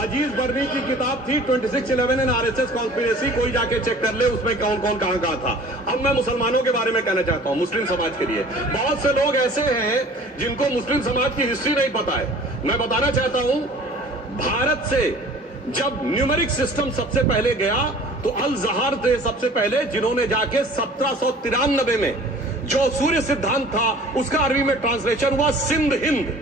अजीज बर्नी की किताब थी 2611 इन आरएसएस कॉन्स्पिरेसी, कोई जाके चेक कर ले उसमें कौन कौन कहां था। अब मैं मुसलमानों के बारे में कहना चाहता हूं, मुस्लिम समाज के लिए बहुत से लोग ऐसे हैं जिनको मुस्लिम समाज की हिस्ट्री नहीं पता है। मैं बताना चाहता हूं, भारत से जब न्यूमेरिक सिस्टम सबसे पहले गया तो अल जहार थे सबसे पहले, जिन्होंने जाके 1793 में जो सूर्य सिद्धांत था उसका अरबी में ट्रांसलेशन हुआ सिंध हिंद।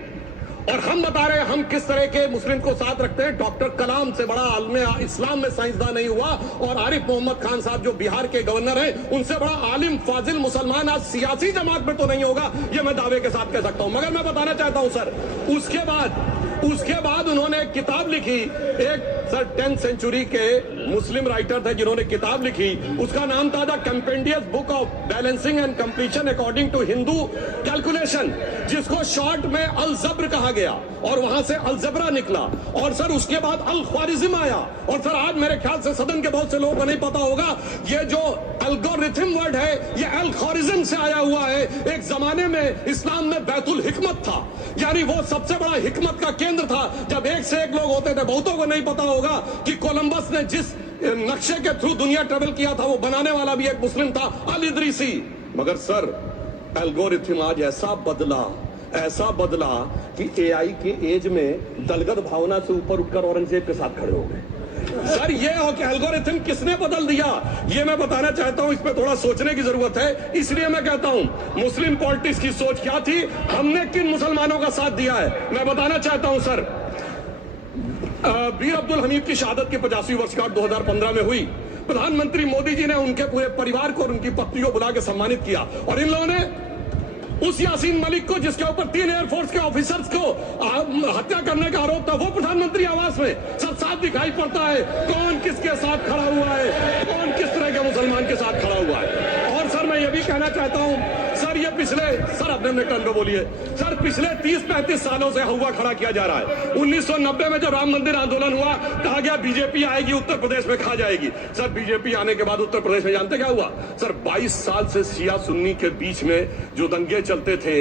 और हम बता रहे हैं हम किस तरह के मुस्लिम को साथ रखते हैं। डॉक्टर कलाम से बड़ा आलिम इस्लाम में साइंसदान नहीं हुआ, और आरिफ मोहम्मद खान साहब जो बिहार के गवर्नर हैं उनसे बड़ा आलिम फाजिल मुसलमान आज सियासी जमात में तो नहीं होगा, ये मैं दावे के साथ कह सकता हूं। मगर मैं बताना चाहता हूं सर, उसके बाद उन्होंने एक किताब लिखी, एक सर 10th सेंचुरी के मुस्लिम राइटर थे जिन्होंने किताब लिखी, उसका नाम था the compendious book of balancing and completion according to Hindu calculation, जिसको शॉर्ट में अल जब्र कहा गया, और वहां से अल जबरा निकला, और सर उसके बाद अल ख्वारिज्म आया। और सर आज मेरे ख्याल से सदन के बहुत से लोगों को नहीं पता होगा, ये जो एल्गोरिथम वर्ड है ये अल ख्वारिज्म से आया हुआ है। एक जमाने में इस्लाम में बैतुल हिकमत था, यानी वो सबसे बड़ा हिकमत का केंद्र था। जब एक से एक लोग होते थे, बहुतों को नहीं पता होगा कि कोलंबस ने जिस नक्शे के थ्रू दुनिया ट्रेवल किया था वो बनाने वाला भी एक मुस्लिम था, अल इदरीसी। मगर सर एल्गोरिथम आज ऐसा बदला कि एआई के एज में दलगत भावना से ऊपर उठकर औरंगजेब के साथ खड़े हो गए। सर ये एल्गोरिथम किसने बदल दिया, ये मैं बताना चाहता हूं। इस पे थोड़ा सोचने की जरूरत है। इसलिए मैं कहता हूं मुस्लिम पॉलिटिक्स की सोच क्या थी, हमने किन मुसलमानों का साथ दिया है। मैं बताना चाहता हूं सर, वीर अब्दुल हमीद की शहादत की 50वीं वर्षगांठ 2015 में हुई। प्रधानमंत्री मोदी जी ने उनके पूरे परिवार को और उनकी पत्नी को बुला के सम्मानित किया, और इन लोगों ने उस यासीन मलिक को, जिसके ऊपर 3 एयरफोर्स के ऑफिसर्स को हत्या करने का आरोप था, वो प्रधानमंत्री आवास में सब साथ दिखाई पड़ता है कौन किसके साथ खड़ा हुआ है, कौन किस तरह के मुसलमान के साथ खड़ा हुआ है। और सर मैं ये भी कहना चाहता हूं सर, ये पिछले सर अपने टर्न को बोलिए सर, पिछले 30-35 सालों से हुआ खड़ा किया जा रहा है। 1990 में जब राम मंदिर आंदोलन हुआ, कहा गया बीजेपी आएगी उत्तर प्रदेश में खा जाएगी। सर बीजेपी आने के बाद उत्तर प्रदेश में जानते क्या हुआ सर, 22 साल से शिया सुन्नी के बीच में जो दंगे चलते थे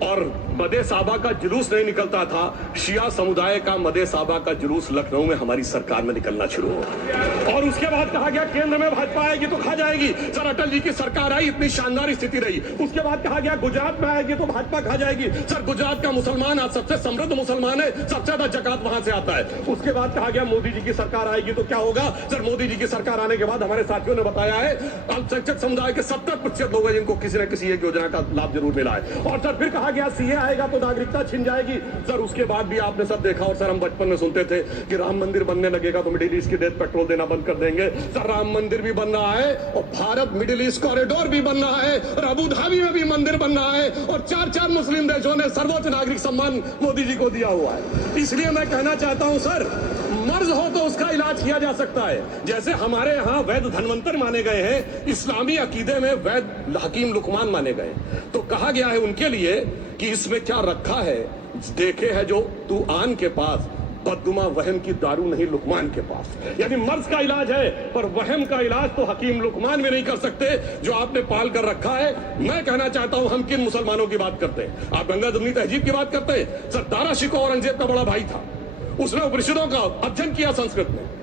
और मदे साहबा का जुलूस नहीं निकलता था, शिया समुदाय का मदे साहबा का जुलूस लखनऊ में हमारी सरकार में निकलना शुरू हुआ। और उसके बाद कहा गया केंद्र में भाजपा आएगी तो खा जाएगी। सर अटल जी की सरकार आई, इतनी शानदार स्थिति रही। उसके बाद कहा गया गुजरात में आएगी तो भाजपा खा जाएगी। सर गुजरात का मुसलमान आज सबसे समृद्ध मुसलमान है, सबसे ज्यादा जकात वहां से आता है। उसके बाद कहा गया मोदी जी की सरकार आएगी तो क्या होगा। सर मोदी जी की सरकार आने के बाद हमारे साथियों ने बताया है अल्पसंख्यक समुदाय के 70% लोग हैं जिनको किसी न किसी एक योजना का लाभ जरूर मिला है। और सर फिर कहा गया सीए आएगा तो नागरिकता छिन जाएगी। सर उसके बाद भी आपने सब देखा, और सर हम बचपन में सुनते थे कि राम मंदिर बनने लगेगा तो मिडिल ईस्ट की डेथ पेट्रोल देना बंद कर देंगे। सर राम मंदिर भी बन रहा है, और भारत मिडिल ईस्ट कॉरिडोर भी बन रहा है, और अबू धाबी में भी मंदिर बन रहा है, और 4 मुस्लिम देशों ने सर्वोच्च नागरिक सम्मान मोदी जी को दिया हुआ है। इसलिए मैं कहना चाहता हूं सर, मर्ज हो तो उसका इलाज किया जा सकता है। जैसे हमारे यहाँ वैद धनवंतर माने गए हैं, इस्लामी अकीदे में वैद हकीम लुकमान माने गए, तो कहा गया है उनके लिए कि इसमें क्या रखा है, देखे है जो तू आन के पास, बददुमा वहम की दारू नहीं लुकमान के पास। यानी मर्ज का इलाज है, पर वहम का इलाज तो हकीम लुकमान भी नहीं कर सकते जो आपने पाल कर रखा है। मैं कहना चाहता हूं हम किन मुसलमानों की बात करते हैं, आप गंगा जमुनी तहजीब की बात करते हैं। सर दारा शिकोह औरंगजेब का बड़ा भाई था, उसने उपनिषदों का अध्ययन किया संस्कृत में।